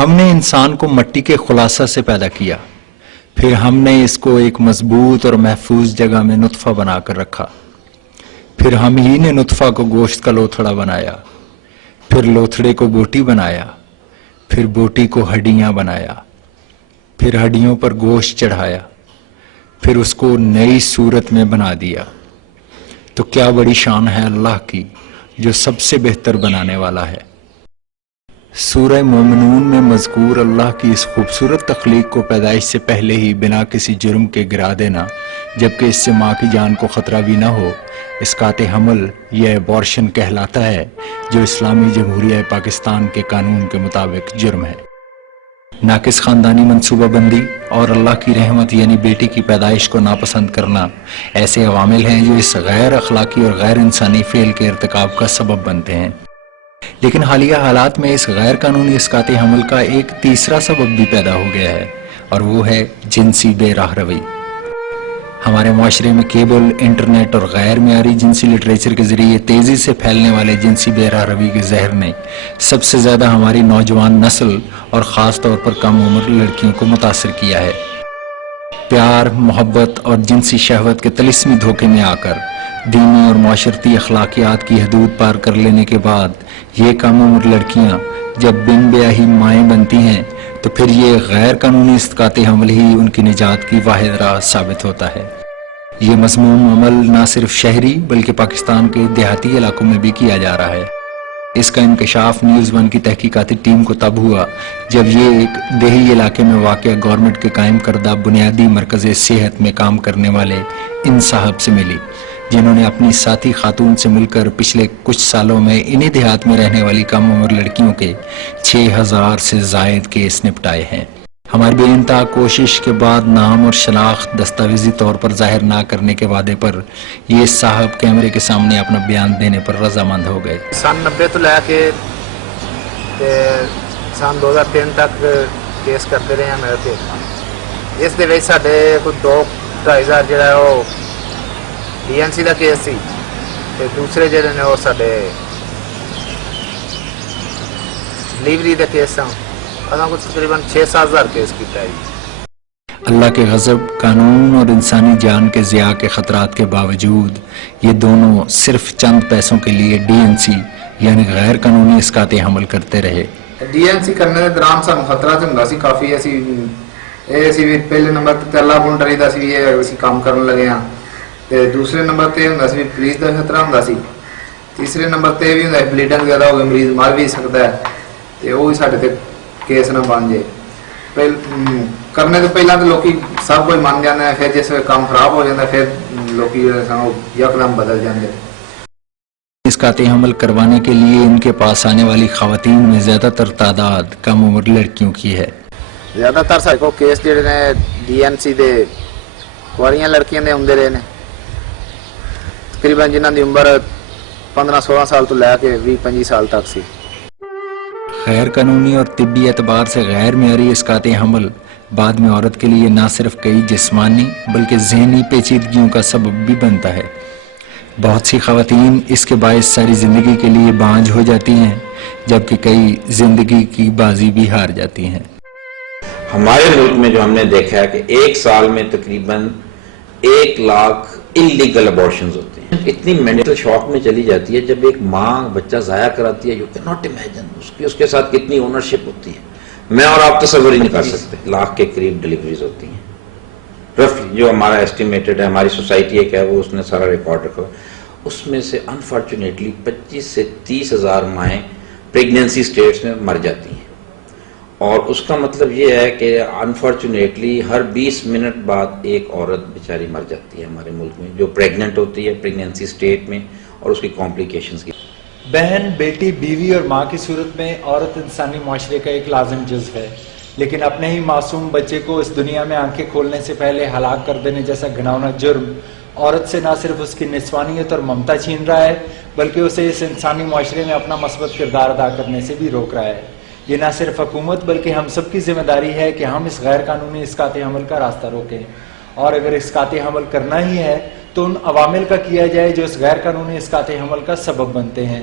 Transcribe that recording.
ہم نے انسان کو مٹی کے خلاصہ سے پیدا کیا، پھر ہم نے اس کو ایک مضبوط اور محفوظ جگہ میں نطفہ بنا کر رکھا، پھر ہم ہی نے نطفہ کو گوشت کا لوتھڑا بنایا، پھر لوتھڑے کو بوٹی بنایا، پھر بوٹی کو ہڈیاں بنایا، پھر ہڈیوں پر گوشت چڑھایا، پھر اس کو نئی صورت میں بنا دیا۔ تو کیا بڑی شان ہے اللہ کی جو سب سے بہتر بنانے والا ہے۔ سورہ مومنون میں مذکور اللہ کی اس خوبصورت تخلیق کو پیدائش سے پہلے ہی بنا کسی جرم کے گرا دینا، جبکہ اس سے ماں کی جان کو خطرہ بھی نہ ہو، اسقاط حمل یا ابارشن کہلاتا ہے، جو اسلامی جمہوریہ پاکستان کے قانون کے مطابق جرم ہے۔ ناقص خاندانی منصوبہ بندی اور اللہ کی رحمت یعنی بیٹی کی پیدائش کو ناپسند کرنا ایسے عوامل ہیں جو اس غیر اخلاقی اور غیر انسانی فعل کے ارتکاب کا سبب بنتے ہیں۔ لیکن حالیہ حالات میں اس غیر قانونی اسقاط حمل کا ایک تیسرا سبب بھی پیدا ہو گیا ہے، اور وہ ہے جنسی بے راہ روی۔ ہمارے معاشرے میں کیبل، انٹرنیٹ اور غیر معیاری جنسی لٹریچر کے ذریعے تیزی سے پھیلنے والے جنسی بے راہ روی کے زہر نے سب سے زیادہ ہماری نوجوان نسل اور خاص طور پر کم عمر لڑکیوں کو متاثر کیا ہے۔ پیار، محبت اور جنسی شہوت کے طلسمی دھوکے میں آ کر دینی اور معاشرتی اخلاقیات کی حدود پار کر لینے کے بعد یہ کم عمر لڑکیاں جب بن بیاہی مائیں بنتی ہیں تو پھر یہ غیر قانونی اسقاط حمل ہی ان کی نجات کی واحد راہ ثابت ہوتا ہے۔ یہ مذموم عمل نہ صرف شہری بلکہ پاکستان کے دیہاتی علاقوں میں بھی کیا جا رہا ہے۔ اس کا انکشاف نیوز ون کی تحقیقاتی ٹیم کو تب ہوا جب یہ ایک دیہی علاقے میں واقع گورنمنٹ کے قائم کردہ بنیادی مرکز صحت میں کام کرنے والے ان صاحب سے ملی، جنہوں نے اپنی ساتھی خاتون سے مل کر پچھلے کچھ سالوں میں انہی دیہات میں رہنے والی کم عمر لڑکیوں کے 6000 سے زائد کیس نپٹائے ہیں۔ ہماری بے انتہا کوشش کے بعد نام اور شناخت دستاویزی طور پر ظاہر نہ کرنے کے وعدے پر یہ صاحب کیمرے کے سامنے اپنا بیان دینے پر رضامند ہو گئے۔ سن 90 تو لے کے سن 2003 تک کیس کرتے رہے ہیں میرے تے۔ اس دے وچ ساڈے کوئی 2-2.5 جڑا ہے وہ DNC دا کیس سی، تے دوسرے جڑے نے وہ ساڈے ڈلیوری دے کیس سن۔ اساں کو تقریباً 6-7 ہزار کیس کیتا ہے۔ اللہ کے غضب، قانون اور انسانی جان کے ضیاع کے خطرات کے باوجود یہ دونوں صرف چند پیسوں کے لیے DNC یعنی غیر قانونی اسقاط حمل کرتے رہے۔ DNC کرنے کے دوران سانوں خطرہ تو ہوندا سی کافی۔ اسی بھی پہلے نمبر تے اللہ بن ڈریدا سی اسی کام کرن لگے ہاں، تے دوسرے نمبر تے ہوندا سی پولیس دا خطرہ ہوندا سی، تیسرے نمبر تے بھی ہوندا ہے بلیڈنگ زیادہ ہو گئی مریض مر بھی سکتا ہے، تے وہ بھی ساڈے تے کیس نہ بن جائے۔ کرنے تو پہلے تو لوگ سب کوئی من جاتے ہیں، پھر جس کام خراب ہو جاتا ہے پھر لوگ یکدم بدل جاتے ہیں۔ اسقاط حمل کروانے کے لیے ان کے پاس آنے والی خواتین میں زیادہ تر تعداد کم عمر لڑکیوں کی ہے۔ زیادہ تر سارے کو کیس جڑے نے DNC دے کواریاں لڑکیاں دے ہوندے رہے نے، تقریباً جنہاں دی عمر 15-16 سال تو لے کے 20-25 سال تک سی۔ غیر قانونی اور طبی اعتبار سے غیر معیاری اسقاط حمل بعد میں عورت کے لیے نہ صرف کئی جسمانی بلکہ ذہنی پیچیدگیوں کا سبب بھی بنتا ہے۔ بہت سی خواتین اس کے باعث ساری زندگی کے لیے بانجھ ہو جاتی ہیں، جبکہ کئی زندگی کی بازی بھی ہار جاتی ہیں۔ ہمارے ملک میں جو ہم نے دیکھا ہے کہ ایک سال میں تقریباً 1 لاکھ انلیگل ابارشنز ہوتے ہیں۔ اتنی مینٹل شاک میں چلی جاتی ہے جب ایک ماں بچہ ضائع کراتی ہے، یو کین ناٹ امیجن اس کے ساتھ کتنی اونرشپ ہوتی ہے، میں اور آپ تصور ہی نہیں کر سکتے۔ 1 لاکھ کے قریب ڈلیوریز ہوتی ہیں رفلی، جو ہمارا ایسٹیمیٹڈ ہے، ہماری سوسائٹی ایک ہے وہ اس نے سارا ریکارڈ رکھا۔ اس میں سے انفارچونیٹلی 25 سے 30 ہزار مائیں پریگنینسی سٹیٹس میں مر جاتی ہیں، اور اس کا مطلب یہ ہے کہ انفارچونیٹلی ہر 20 منٹ بعد ایک عورت بیچاری مر جاتی ہے ہمارے ملک میں جو پریگننٹ ہوتی ہے پریگنینسی سٹیٹ میں، اور اس کی کمپلیکیشنز کی۔ بہن، بیٹی، بیوی اور ماں کی صورت میں عورت انسانی معاشرے کا ایک لازم جزو ہے، لیکن اپنے ہی معصوم بچے کو اس دنیا میں آنکھیں کھولنے سے پہلے ہلاک کر دینے جیسا گھناؤنا جرم عورت سے نہ صرف اس کی نسوانیت اور ممتا چھین رہا ہے بلکہ اسے اس انسانی معاشرے میں اپنا مثبت کردار ادا کرنے سے بھی روک رہا ہے۔ یہ نہ صرف حکومت بلکہ ہم سب کی ذمہ داری ہے کہ ہم اس غیر قانونی اسقاط حمل کا راستہ روکیں، اور اگر اسقاط حمل کرنا ہی ہے تو ان عوامل کا کیا جائے جو اس غیر قانونی اسقاط حمل کا سبب بنتے ہیں۔